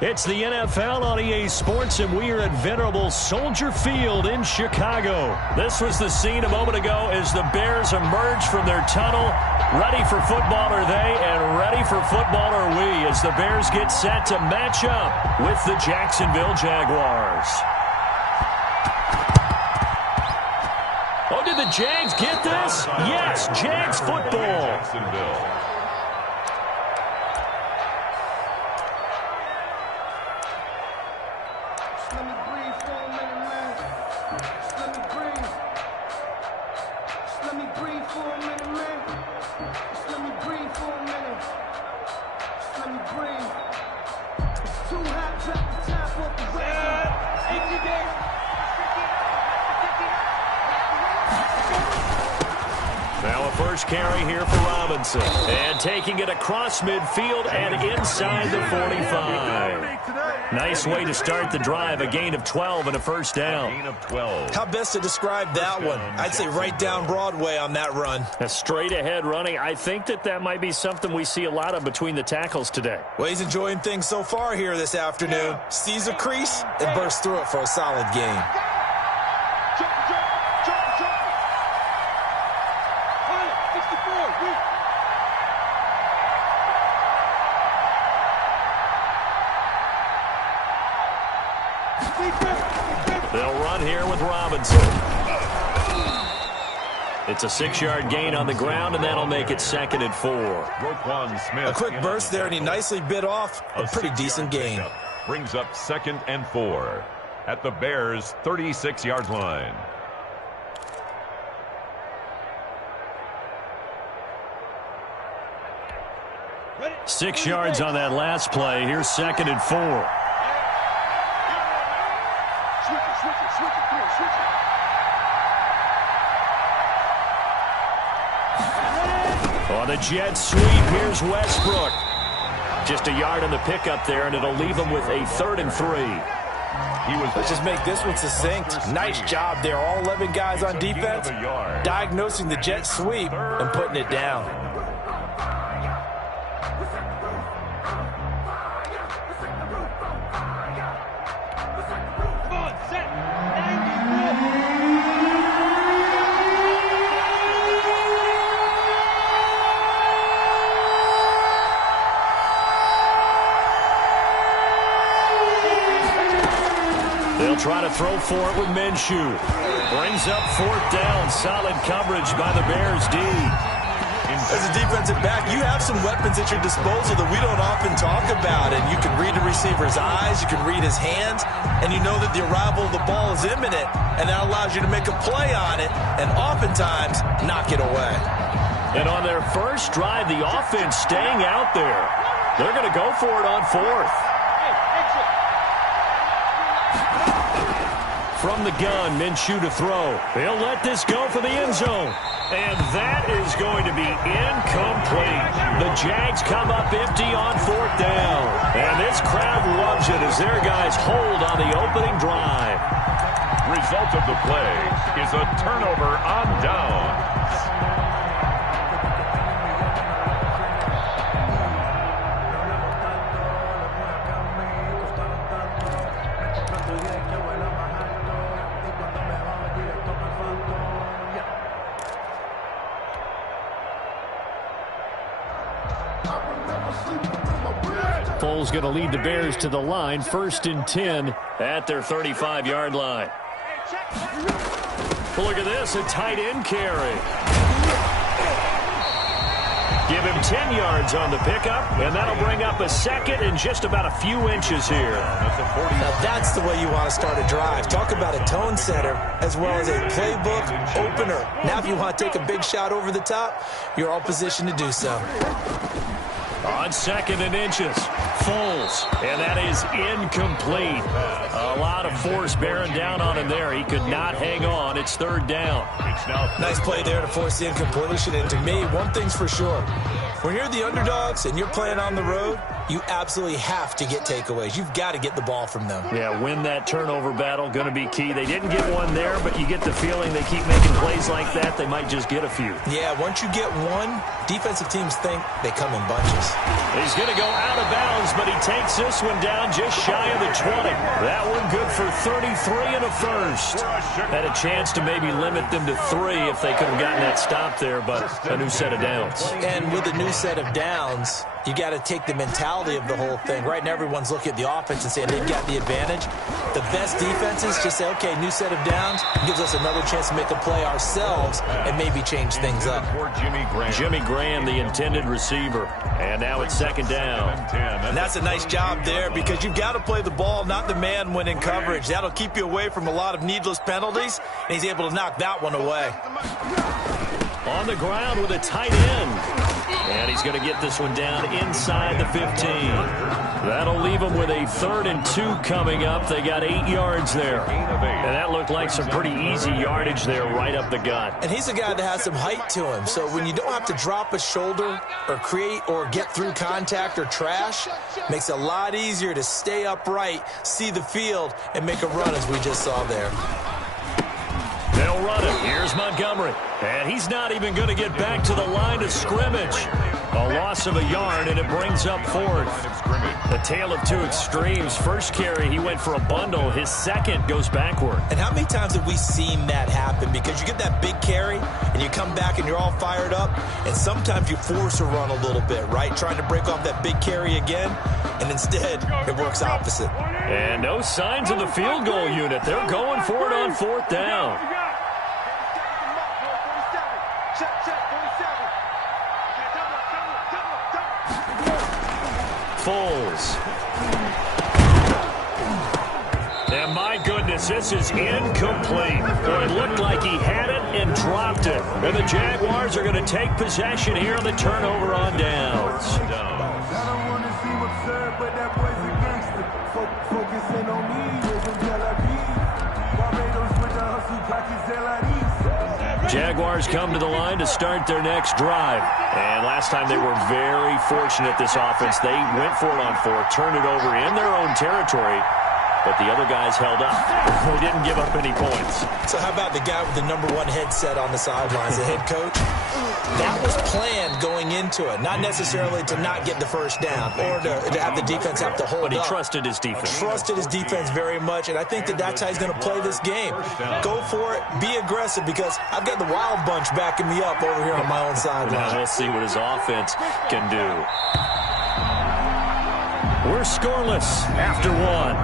It's the NFL on EA Sports, and we are at venerable Soldier Field in Chicago. This was the scene a moment ago as the Bears emerged from their tunnel. Ready for football are they, and ready for football are we, as the Bears get set to match up with the Jacksonville Jaguars. Oh, did the Jags get this? Yes, Jags football. Jacksonville. Now a first carry here for Robinson. And taking it across midfield and inside the 45. Nice way to start the drive. A gain of 12 and a first down. Gain of 12. How best to describe that one? I'd say right down Broadway on that run. A straight ahead running. I think that might be something we see a lot of between the tackles today. Well, he's enjoying things so far here this afternoon. Sees a crease and bursts through it for a solid gain. They'll run here with Robinson. It's a 6-yard gain on the ground, and that'll make it 2nd and 4. A quick burst there, and he nicely bit off a pretty decent gain. Brings up 2nd and 4 at the Bears' 36-yard line. Ready? 6 yards on that last play. Here's 2nd and 4. On the jet sweep, here's Westbrook. Just a yard on the pickup there, and it'll leave him with a 3rd and 3. Let's just make this one succinct. Nice job there. All 11 guys on defense diagnosing the jet sweep and putting it down. Try to throw for it with Minshew. Brings up 4th down. Solid coverage by the Bears D. As a defensive back, you have some weapons at your disposal that we don't often talk about. And you can read the receiver's eyes, you can read his hands, and you know that the arrival of the ball is imminent, and that allows you to make a play on it and oftentimes knock it away. And on their first drive, the offense staying out there. They're going to go for it on 4th. From the gun, Minshew to throw. He'll let this go for the end zone. And that is going to be incomplete. The Jags come up empty on 4th down. And this crowd loves it as their guys hold on the opening drive. Result of the play is a turnover on downs. Foles going to lead the Bears to the line. 1st and 10 at their 35-yard line. Well, look at this, a tight end carry. Give him 10 yards on the pickup, and that'll bring up a 2nd and just about a few inches here. Now that's the way you want to start a drive. Talk about a tone setter as well as a playbook opener. Now if you want to take a big shot over the top, you're all positioned to do so. On 2nd and inches, Foles, and that is incomplete. A lot of force bearing down on him there. He could not hang on. It's 3rd down. Nice play there to force the incompletion. And to me, one thing's for sure. When you're the underdogs and you're playing on the road, you absolutely have to get takeaways. You've got to get the ball from them. Yeah, win that turnover battle, going to be key. They didn't get one there, but you get the feeling they keep making plays like that, they might just get a few. Yeah, once you get one, defensive teams think they come in bunches. He's going to go out of bounds, but he takes this one down just shy of the 20. That one good for 33 and a first. Had a chance to maybe limit them to 3 if they could have gotten that stop there, but a new set of downs. And with a new set of downs, you got to take the mentality of the whole thing. Right now, everyone's looking at the offense and saying they've got the advantage. The best defenses just say, okay, new set of downs, gives us another chance to make a play ourselves and maybe change things up. Jimmy Graham, the intended receiver. And now it's second down. And that's a nice job there because you've got to play the ball, not the man when in coverage. That'll keep you away from a lot of needless penalties, and he's able to knock that one away. On the ground with a tight end. And he's going to get this one down inside the 15. That'll leave him with a 3rd and 2 coming up. They got 8 yards there. And that looked like some pretty easy yardage there right up the gut. And he's a guy that has some height to him. So when you don't have to drop a shoulder or create or get through contact or trash, makes it a lot easier to stay upright, see the field, and make a run as we just saw there. They'll run it. Here's Montgomery. And he's not even going to get back to the line of scrimmage. A loss of a yard, and it brings up 4th. The tale of two extremes. First carry, he went for a bundle. His second goes backward. And how many times have we seen that happen? Because you get that big carry, and you come back, and you're all fired up, and sometimes you force a run a little bit, right? Trying to break off that big carry again, and instead, it works opposite. And no signs of the field goal unit. They're going for it on 4th down. Foles. And my goodness, this is incomplete. Well, it looked like he had it and dropped it. And the Jaguars are going to take possession here on the turnover on downs. Jaguars come to the line to start their next drive. And last time they were very fortunate, this offense. They went for it on 4th, turned it over in their own territory, but the other guys held up. They didn't give up any points. So how about the guy with the #1 headset on the sidelines, the head coach? That was planned going into it, not necessarily to not get the first down or to have the defense have to hold up. But he trusted his defense. Trusted his defense very much, and I think that's how he's going to play this game. Go for it, be aggressive, because I've got the wild bunch backing me up over here on my own sideline. Now we'll see what his offense can do. We're scoreless after 1.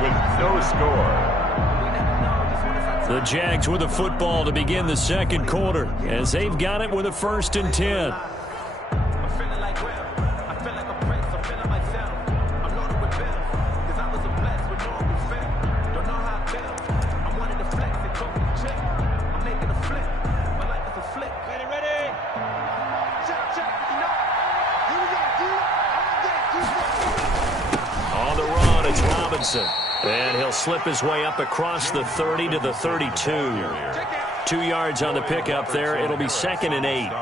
With no score. The Jags with the football to begin the second quarter as they've got it with a 1st and 10. On the run, it's Robinson. And he'll slip his way up across the 30 to the 32. 2 yards on the pickup there. It'll be 2nd and 8.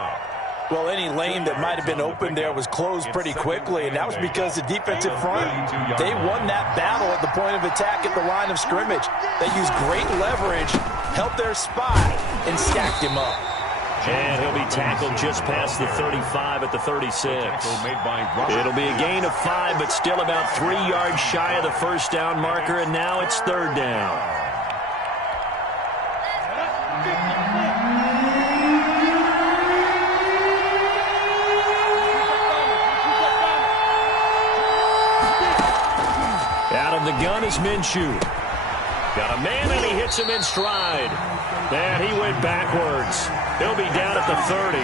Well, any lane that might have been open there was closed pretty quickly, and that was because the defensive front, they won that battle at the point of attack at the line of scrimmage. They used great leverage, helped their spot, and stacked him up. And he'll be tackled just past the 35 at the 36. It'll be a gain of 5, but still about 3 yards shy of the first down marker, and now it's 3rd down. Out of the gun is Minshew. Got a man, and he hits him in stride. And he went backwards. He'll be down at the 30.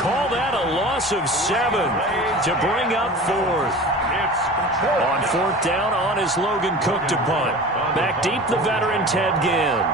Call that a loss of 7 to bring up 4th. On 4th down, on is Logan Cook to punt. Back deep, the veteran Ted Ginn.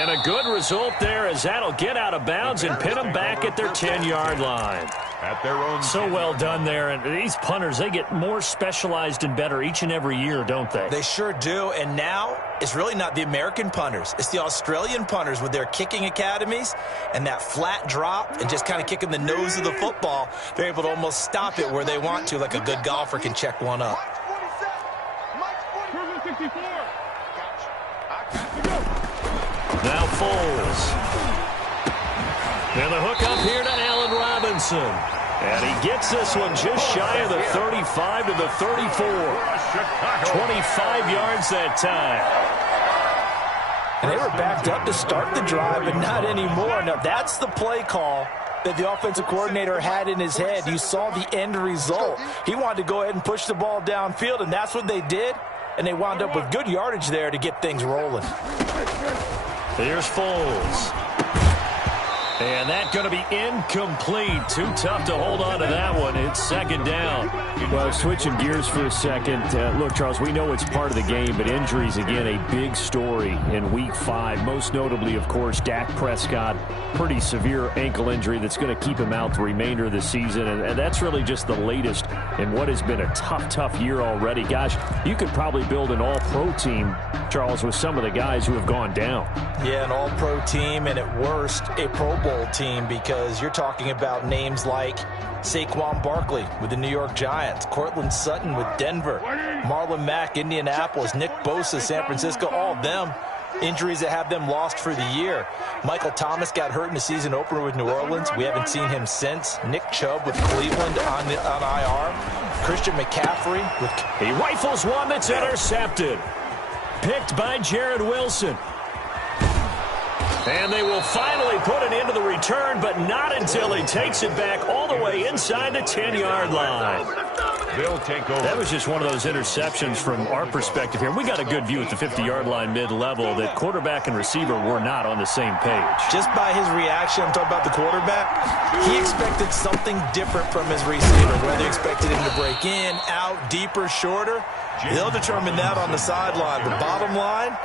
And a good result there as that'll get out of bounds and pin them back at their 10-yard line. at their own. So well done there. And these punters, they get more specialized and better each and every year, don't they? They sure do. And now it's really not the American punters. It's the Australian punters with their kicking academies and that flat drop and just kind of kicking the nose of the football. They're able to almost stop it where they want to, like a good golfer can check one up. Now Foles. And the hook up here to Allen Robinson. And he gets this one just shy of the 35 to the 34. 25 yards that time. And they were backed up to start the drive, but not anymore. Now, that's the play call that the offensive coordinator had in his head. You saw the end result. He wanted to go ahead and push the ball downfield, and that's what they did. And they wound up with good yardage there to get things rolling. Here's Foles. And that's going to be incomplete. Too tough to hold on to that one. It's second down. Well, switching gears for a second. Look, Charles, we know it's part of the game, but injuries, again, a big story in Week 5. Most notably, of course, Dak Prescott. Pretty severe ankle injury that's going to keep him out the remainder of the season. And that's really just the latest in what has been a tough year already. Gosh, you could probably build an all-pro team, Charles, with some of the guys who have gone down. Yeah, an all-pro team, and at worst, a Pro Bowl team, because you're talking about names like Saquon Barkley with the New York Giants, Cortland Sutton with Denver, Marlon Mack, Indianapolis, Nick Bosa, San Francisco, all of them injuries that have them lost for the year. Michael Thomas got hurt in the season opener with New Orleans. We haven't seen him since. Nick Chubb with Cleveland on IR. Christian McCaffrey with... He rifles one that's intercepted. Picked by Jared Wilson. And they will finally put an end to the return, but not until he takes it back all the way inside the 10-yard line. They'll take over. That was just one of those interceptions from our perspective here. We got a good view at the 50-yard line mid-level that quarterback and receiver were not on the same page. Just by his reaction, I'm talking about the quarterback, he expected something different from his receiver, whether he expected him to break in, out, deeper, shorter. They'll determine that on the sideline. The bottom line,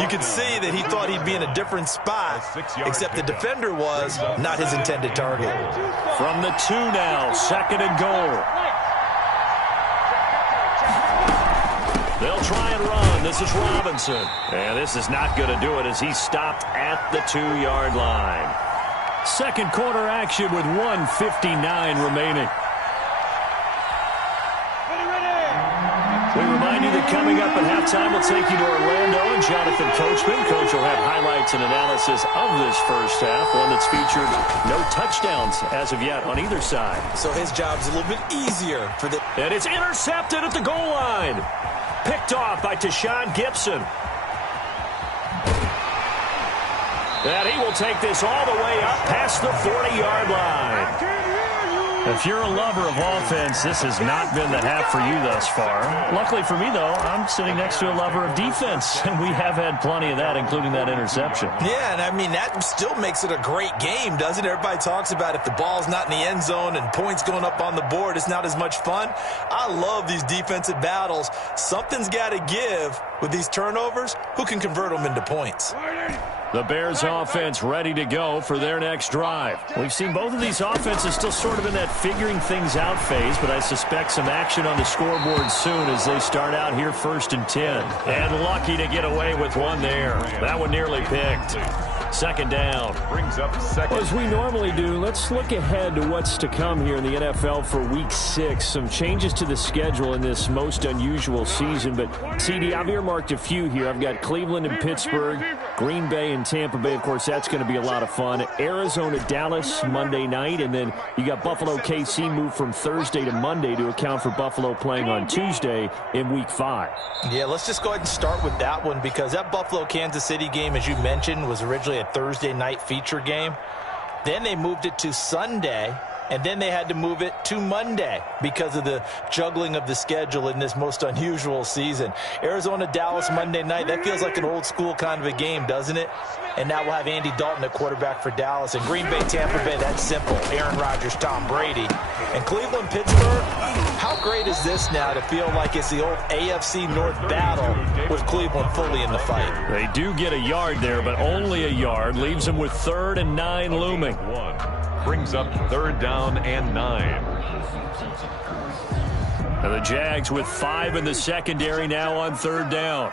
you could see that he thought he'd be in a different spot, except the defender was not his intended target. From the 2 now, second and goal. They'll try and run. This is Robinson. And this is not going to do it as he stopped at the 2-yard line. Second quarter action with 1:59 remaining. We remind you that coming up at halftime, we'll take you to Orlando and Jonathan Coachman. Coach will have highlights and analysis of this first half, one that's featured no touchdowns as of yet on either side. So his job's a little bit easier for the... And it's intercepted at the goal line. Picked off by Tashawn Gibson. And he will take this all the way up past the 40-yard line. If you're a lover of offense, this has not been the half for you thus far. Luckily for me, though, I'm sitting next to a lover of defense, and we have had plenty of that, including that interception. Yeah, and I mean, that still makes it a great game, doesn't it? Everybody talks about if the ball's not in the end zone and points going up on the board, it's not as much fun. I love these defensive battles. Something's got to give with these turnovers. Who can convert them into points? The Bears offense ready to go for their next drive. We've seen both of these offenses still sort of in that figuring things out phase, but I suspect some action on the scoreboard soon as they start out here 1st and 10. And lucky to get away with one there. That one nearly picked. Second down. Brings up second. Well, as we normally do, let's look ahead to what's to come here in the NFL for Week 6. Some changes to the schedule in this most unusual season. But, CD, I've earmarked a few here. I've got Cleveland and Pittsburgh, Green Bay and Tampa Bay. Of course, that's going to be a lot of fun. Arizona, Dallas, Monday night. And then you got Buffalo, KC moved from Thursday to Monday to account for Buffalo playing on Tuesday in Week 5. Yeah, let's just go ahead and start with that one because that Buffalo-Kansas City game, as you mentioned, was originally a Thursday night feature game. Then they moved it to Sunday, and then they had to move it to Monday because of the juggling of the schedule in this most unusual season. Arizona-Dallas Monday night, that feels like an old school kind of a game, doesn't it? And now we'll have Andy Dalton at quarterback for Dallas. And Green Bay, Tampa Bay, that's simple. Aaron Rodgers, Tom Brady. And Cleveland, Pittsburgh, how great is this now to feel like it's the old AFC North battle with Cleveland fully in the fight? They do get a yard there, but only a yard. Leaves them with 3rd and 9 looming. brings up 3rd down and 9. And the Jags with 5 in the secondary now on 3rd down.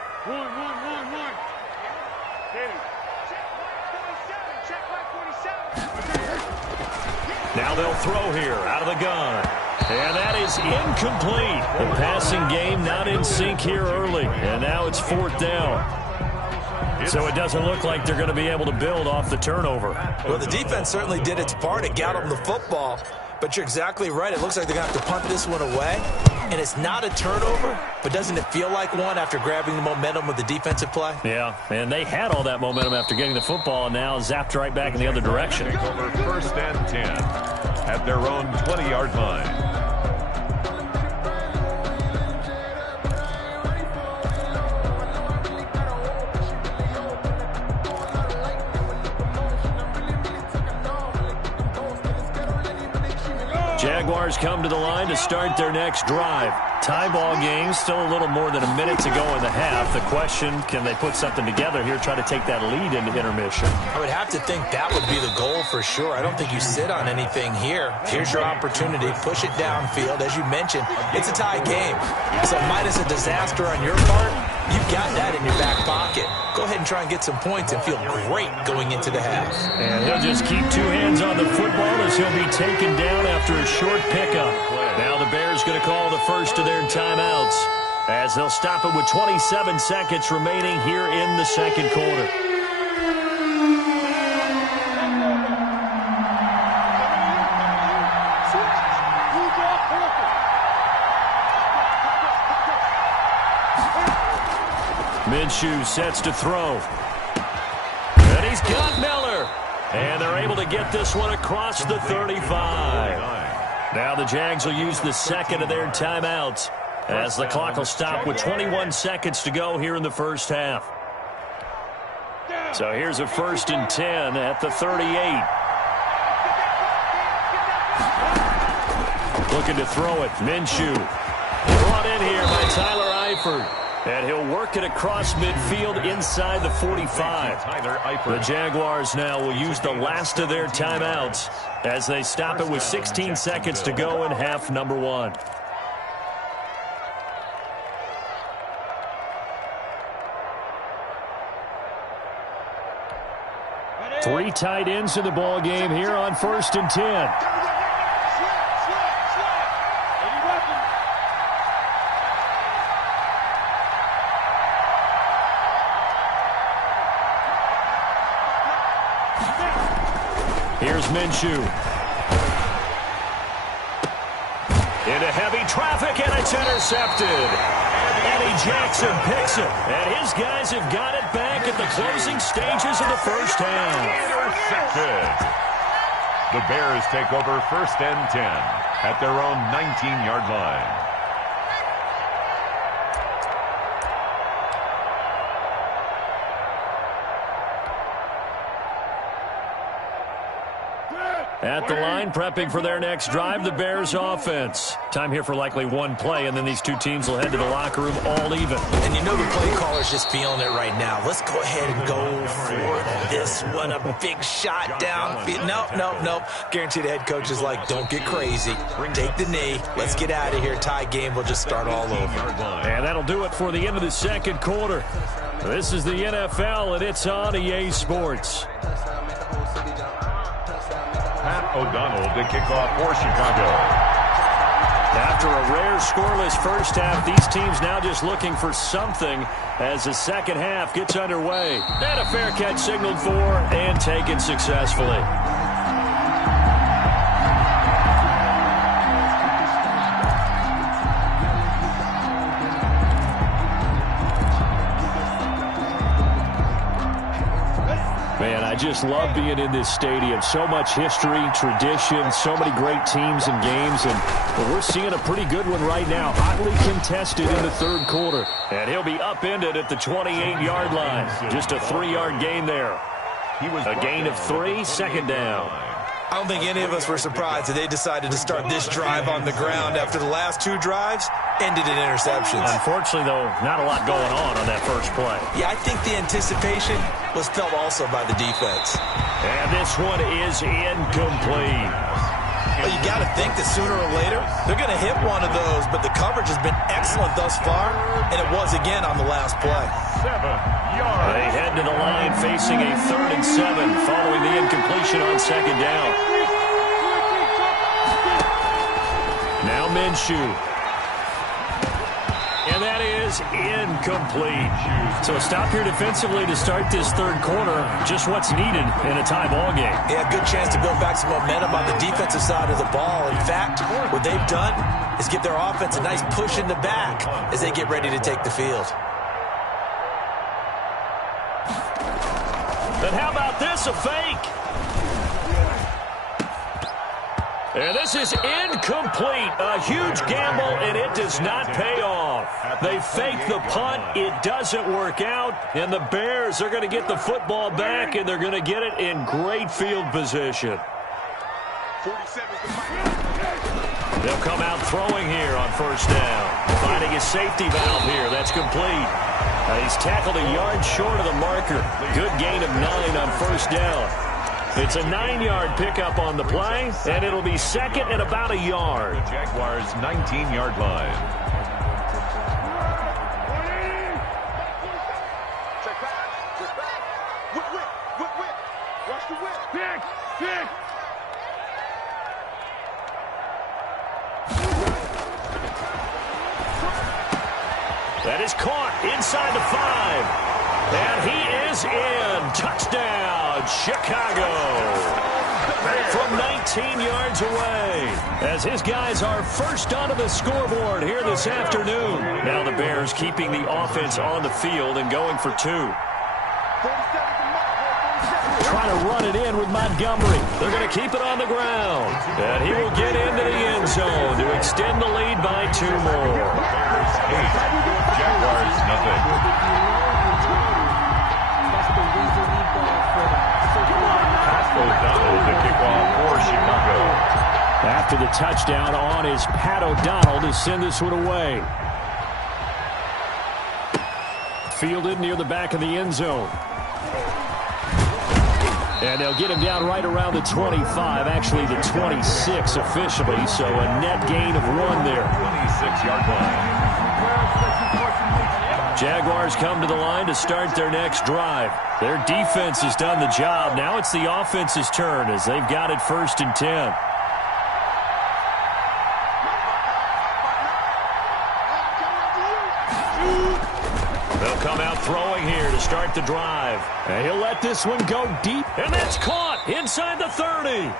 Now they'll throw here out of the gun. And that is incomplete. The passing game not in sync here early. And now it's 4th down. So it doesn't look like they're going to be able to build off the turnover. Well, the defense certainly did its part. It got them the football. But you're exactly right. It looks like they're going to have to punt this one away. And it's not a turnover, but doesn't it feel like one after grabbing the momentum with the defensive play? Yeah, and they had all that momentum after getting the football, and now zapped right back in the other direction. Over 1st and 10 at their own 20-yard line. Jaguars come to the line to start their next drive. Tie ball game, still a little more than a minute to go in the half. The question, can they put something together here, try to take that lead into intermission? I would have to think that would be the goal for sure. I don't think you sit on anything here. Here's your opportunity. Push it downfield. As you mentioned, it's a tie game. So minus a disaster on your part, you've got that in your back pocket. Go ahead and try and get some points and feel great going into the half. And he'll just keep 2 hands on the football as he'll be taken down after a short pickup. Now the Bears going to call the first of their timeouts as they'll stop it with 27 seconds remaining here in the second quarter. Minshew sets to throw. And he's got Miller. And they're able to get this one across the 35. Now the Jags will use the second of their timeouts as the clock will stop with 21 seconds to go here in the first half. So here's a 1st and 10 at the 38. Looking to throw it. Minshew. Brought in here by Tyler Eifert. And he'll work it across midfield inside the 45. The Jaguars now will use the last of their timeouts as they stop it with 16 seconds to go in half number 1. Three tight ends in the ball game here on 1st and 10. Here's Minshew. Into heavy traffic, and it's intercepted. Eddie Jackson picks it, and his guys have got it back at the closing stages of the first half. Intercepted. The Bears take over 1st and 10 at their own 19-yard line. At the line, prepping for their next drive, the Bears offense. Time here for likely one play, and then these two teams will head to the locker room all even. And you know the play caller's just feeling it right now. Let's go ahead and go for this one. A big shot downfield. Nope. Guaranteed the head coach is like, don't get crazy. Take the knee. Let's get out of here. Tie game. We'll just start all over. And that'll do it for the end of the second quarter. This is the NFL, and it's on EA Sports. Pat O'Donnell to kick off for Chicago. After a rare scoreless first half, these teams now just looking for something as the second half gets underway. And a fair catch signaled for and taken successfully. Man, I just love being in this stadium. So much history, tradition, so many great teams and games. And we're seeing a pretty good one right now. Hotly contested in the third quarter. And he'll be upended at the 28-yard line. Just a 3-yard gain there. A gain of 3, second down. I don't think any of us were surprised that they decided to start this drive on the ground after the last two drives. ended in interceptions. Unfortunately, though, not a lot going on that first play. Yeah, I think the anticipation was felt also by the defense. And this one is incomplete. Well, you got to think that sooner or later they're going to hit one of those, but the coverage has been excellent thus far, and it was again on the last play. 7 yards. They head to the line facing a 3rd and 7 following the incompletion on 2nd down. Now Minshew. And that is incomplete. So a stop here defensively to start this 3rd quarter. Just what's needed in a tie ball game. Yeah, good chance to build back some momentum on the defensive side of the ball. In fact, what they've done is give their offense a nice push in the back as they get ready to take the field. And how about this, a fake? And this is incomplete. A huge gamble, and it does not pay off. They fake the punt. It doesn't work out. And the Bears are going to get the football back, and they're going to get it in great field position. They'll come out throwing here on 1st down. Finding his safety valve here. That's complete. He's tackled a yard short of the marker. Good gain of 9 on 1st down. It's a 9-yard pickup on the play, and it'll be 2nd and about a yard. The Jaguars' 19-yard line. Watch the whip. Pick. That is caught inside the 5. And he is in. Touchdown, Chicago. From 19 yards away. As his guys are first onto the scoreboard here this afternoon. Now the Bears keeping the offense on the field and going for 2. Trying to run it in with Montgomery. They're going to keep it on the ground. And he will get into the end zone to extend the lead by 2 more. Bears 8, Jaguars nothing. O'Donnell the kickoff for Chicago. After the touchdown on is Pat O'Donnell to send this one away. Fielded near the back of the end zone. And they'll get him down right around the 25, actually the 26 officially, so a net gain of 1 there. 26-yard line. Jaguars come to the line to start their next drive. Their defense has done the job. Now it's the offense's turn as they've got it 1st and 10. They'll come out throwing here to start the drive. And he'll let this one go deep. And that's caught inside the 30.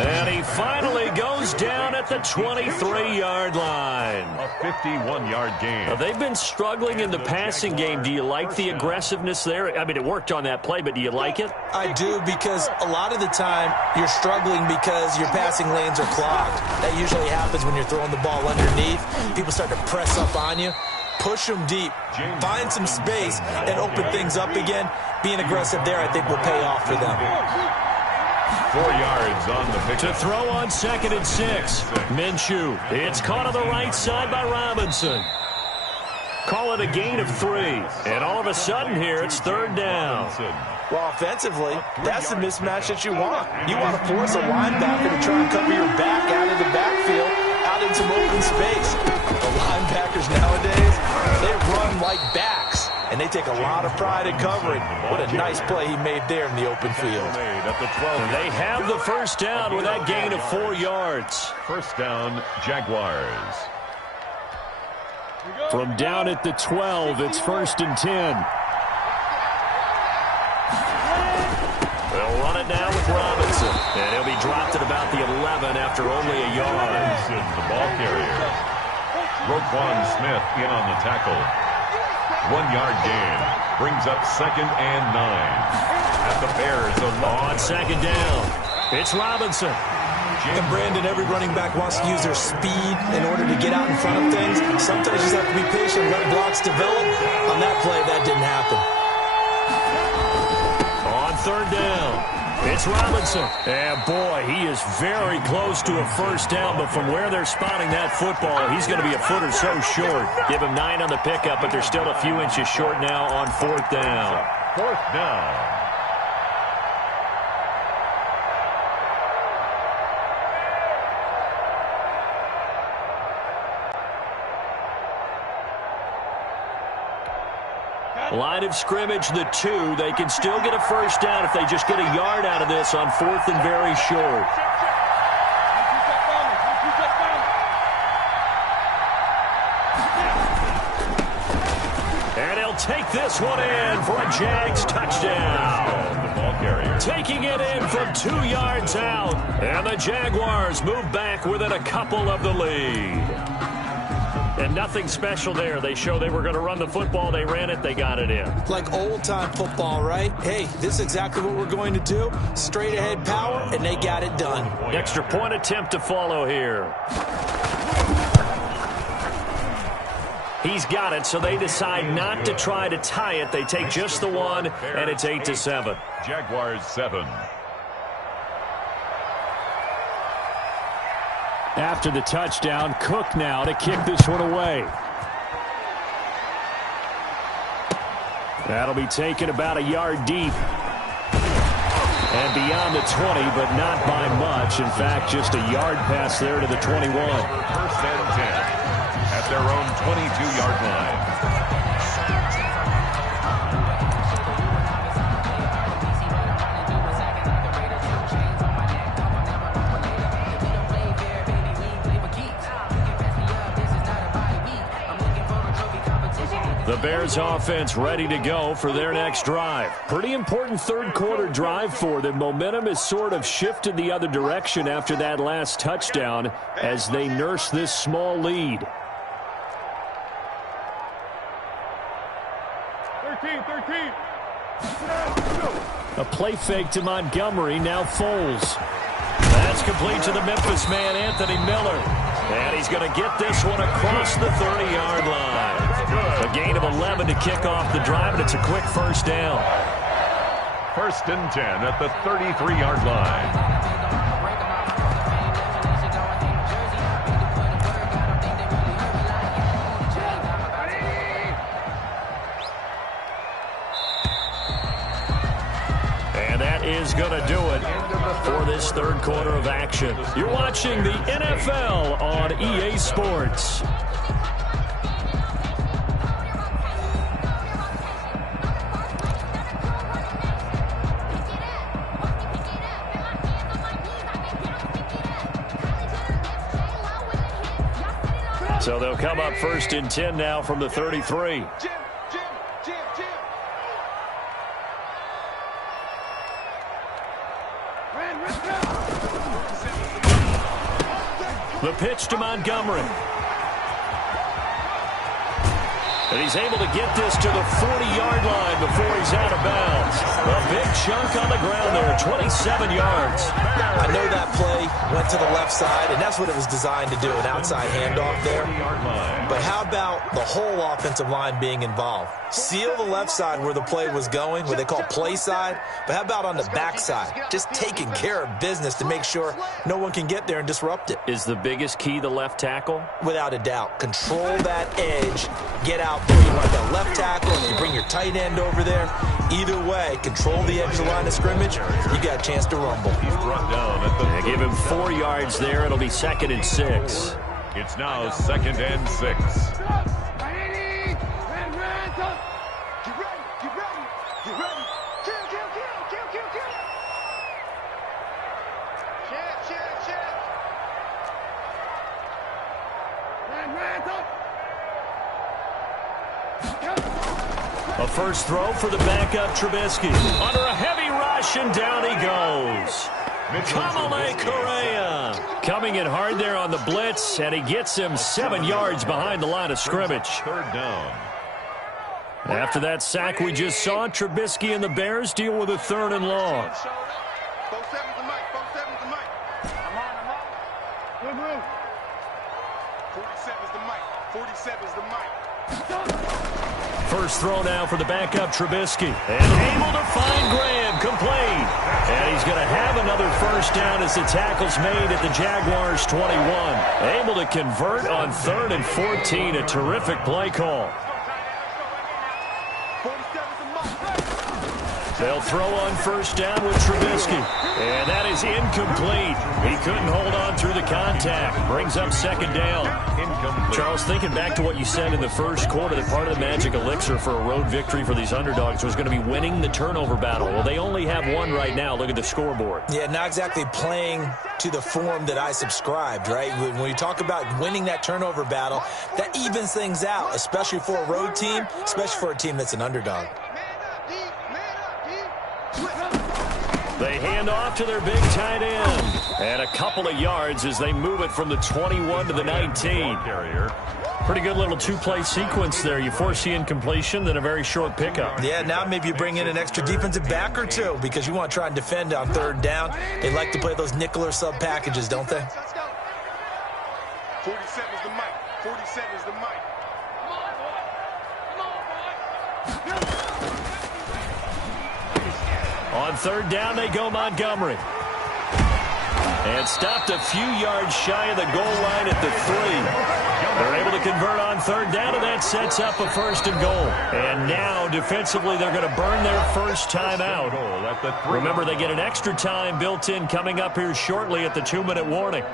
And he finally goes down at the 23-yard line. A 51-yard gain. Now, they've been struggling in the passing game. Do you like the aggressiveness there? I mean, it worked on that play, but do you like it? I do, because a lot of the time you're struggling because your passing lanes are clogged. That usually happens when you're throwing the ball underneath. People start to press up on you. Push them deep, find some space, and open things up again. Being aggressive there, I think, will pay off for them. 4 yards on the pick. To throw on 2nd and 6. Minshew. It's caught on the right side by Robinson. Call it a gain of 3. And all of a sudden here, it's 3rd down. Well, offensively, that's the mismatch that you want. You want to force a linebacker to try and cover your back out of the backfield, out in some open space. The linebackers nowadays, they run like backs, and they take a lot of pride in covering. What a nice play he made there in the open field. They have the 1st down with that gain of 4 yards. 1st down, Jaguars. From down at the 12, it's 1st and 10. They'll run it now with Robinson. And he'll be dropped at about the 11 after only a yard. The ball carrier. Roquan Smith in on the tackle. 1-yard gain. Brings up 2nd and 9. At the Bears on 2nd down. It's Robinson. And Brandon, every running back wants to use their speed in order to get out in front of things. Sometimes you just have to be patient, let blocks develop. On that play, that didn't happen. On third down. It's Robinson. And, boy, he is very close to a first down, but from where they're spotting that football, he's going to be a foot or so short. Give him 9 on the pickup, but they're still a few inches short now on fourth down. Fourth down. Line of scrimmage, the 2. They can still get a first down if they just get a yard out of this on fourth and very short. And he'll take this one in for a Jags touchdown. The ball carrier. Taking it in from 2 yards out. And the Jaguars move back within a couple of the lead. And nothing special there. They show they were going to run the football. They ran it. They got it in. Like old-time football, right? Hey, this is exactly what we're going to do. Straight-ahead power, and they got it done. Extra point attempt to follow here. He's got it, so they decide not to try to tie it. They take just the one, and it's 8-7. Jaguars 7. After the touchdown, Cook now to kick this one away. That'll be taken about a yard deep. And beyond the 20, but not by much. In fact, just a yard pass there to the 21. First and 10 at their own 22-yard line. The Bears offense ready to go for their next drive. Pretty important third quarter drive for them. Momentum has sort of shifted the other direction after that last touchdown as they nurse this small lead. 13. A play fake to Montgomery, now Foles. That's complete to the Memphis man, Anthony Miller. And he's going to get this one across the 30-yard line. A gain of 11 to kick off the drive, and it's a quick first down. First and 10 at the 33-yard line. Is going to do it for this third quarter of action. You're watching the NFL on EA Sports. So they'll come up first and 10 now from the 33. The pitch to Montgomery. And he's able to get this to the 40-yard line before he's out of bounds. A big chunk on the ground there, 27 yards. I know that play went to the left side, and that's what it was designed to do, an outside handoff there. But how about the whole offensive line being involved? Seal the left side where the play was going, what they call play side. But how about on the back side? Just taking care of business to make sure no one can get there and disrupt it. Is the biggest key the left tackle? Without a doubt. Control that edge. Get out there. You want that left tackle. If you bring your tight end over there, either way, control the edge of the line of scrimmage. You got a chance to rumble. He's brought down at the They give him 4 yards there. It'll be 2nd and 6. It's now 2nd and 6. A first throw for the backup Trubisky. Under a heavy rush, and down he goes. Kamale Correa coming in hard there on the blitz, and he gets him 7 yards behind the line of scrimmage. Third down. After that sack we just saw, Trubisky and the Bears deal with a 3rd and long. 4-7's the mic. 4-7's the mic. I'm on. 47's the mic. 47's the mic. first throw now for the backup Trubisky. And able to find Graham, complete. And he's going to have another first down as the tackle's made at the Jaguars' 21. Able to convert on 3rd and 14. A terrific play call. They'll throw on first down with Trubisky. And that is incomplete. He couldn't hold on through the contact. Brings up 2nd down. Charles, thinking back to what you said in the first quarter, that part of the magic elixir for a road victory for these underdogs was going to be winning the turnover battle. Well, they only have one right now. Look at the scoreboard. Yeah, not exactly playing to the form that I subscribed, right? When you talk about winning that turnover battle, that evens things out, especially for a road team, especially for a team that's an underdog. They hand off to their big tight end. And a couple of yards as they move it from the 21 to the 19. Pretty good little two-play sequence there. You force the incompletion, then a very short pickup. Yeah, now maybe you bring in an extra defensive back or two because you want to try and defend on 3rd down. They like to play those nickel or sub packages, don't they? 47's the mic. 47's the mic. On 3rd down, they go Montgomery. And stopped a few yards shy of the goal line at the 3. They're able to convert on 3rd down, and that sets up a 1st and goal. And now, defensively, they're going to burn their first time out. Remember, they get an extra time built in coming up here shortly at the 2-minute warning.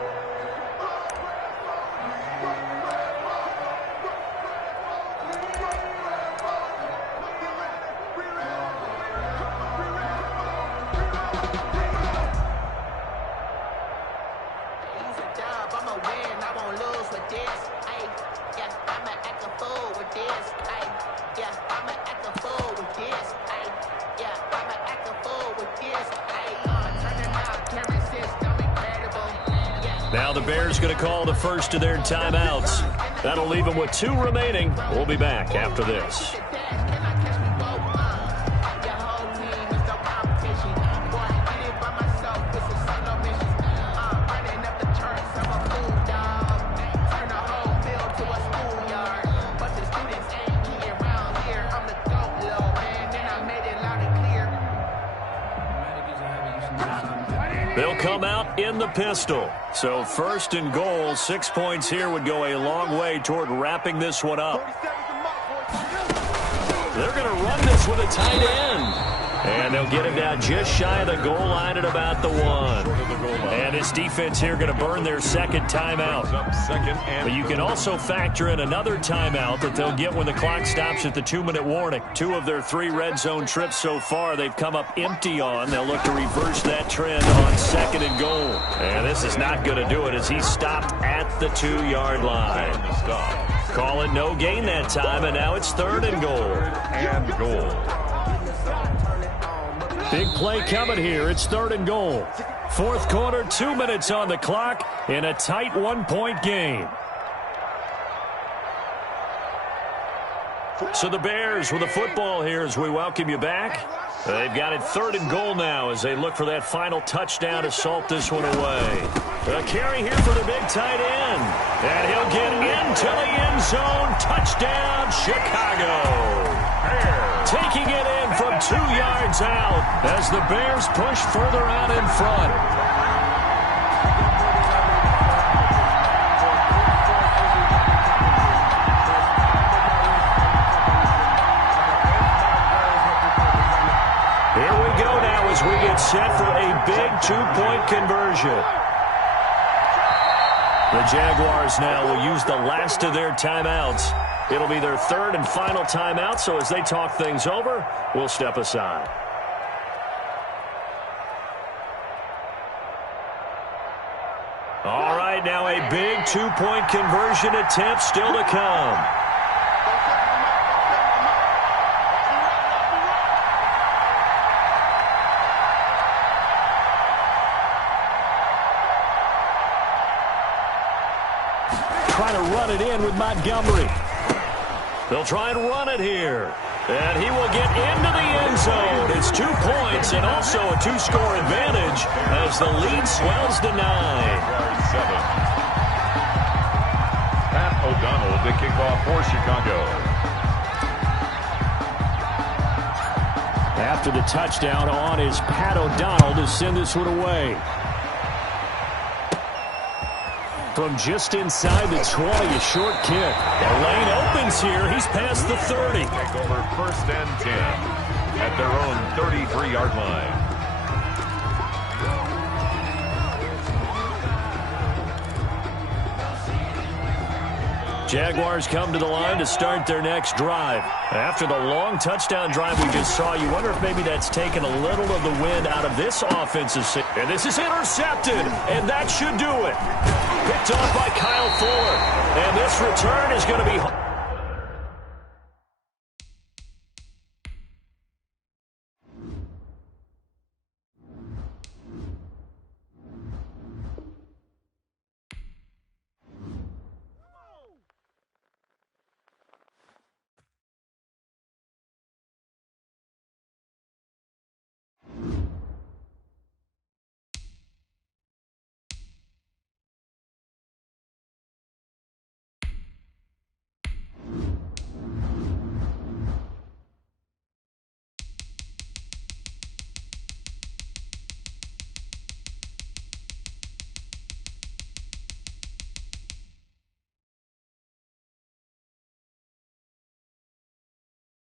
Now the Bears going to call the first of their timeouts. That'll leave them with 2 remaining. We'll be back after this. They'll come out in the pistol. So 1st and goal, 6 points here would go a long way toward wrapping this one up. They're going to run this with a tight end. And they'll get him down just shy of the goal line at about the 1. And this defense here going to burn their 2nd timeout. But you can also factor in another timeout that they'll get when the clock stops at the 2-minute warning. 2 of their 3 red zone trips so far they've come up empty on. They'll look to reverse that trend on 2nd and goal. And this is not going to do it as he stopped at the 2-yard line. Call it no gain that time, and now it's 3rd and goal. Big play coming here. It's 3rd and goal. 4th quarter, 2 minutes on the clock in a tight 1-point game. So the Bears with the football here as we welcome you back. They've got it 3rd and goal now as they look for that final touchdown to salt this one away. A carry here for the big tight end. And he'll get into the end zone. Touchdown, Chicago. Taking it in from 2 yards out as the Bears push further out in front. Here we go now as we get set for a big 2-point conversion. The Jaguars now will use the last of their timeouts. It'll be their 3rd and final timeout, so as they talk things over, we'll step aside. All right, now a big 2-point conversion attempt still to come. Trying to run it in with Montgomery. They'll try and run it here. And he will get into the end zone. It's 2 points and also a 2-score advantage as the lead swells to 9. Pat O'Donnell, the kickoff for Chicago. after the touchdown. On is Pat O'Donnell to send this one away. From just inside the 20, a short kick. The lane opens here. He's past the 30. Take over 1st and 10 at their own 33-yard line. Jaguars come to the line to start their next drive. After the long touchdown drive we just saw, you wonder if maybe that's taken a little of the wind out of this offensive. And this is intercepted, and that should do it. Picked off by Kyle Fuller. And this return is going to be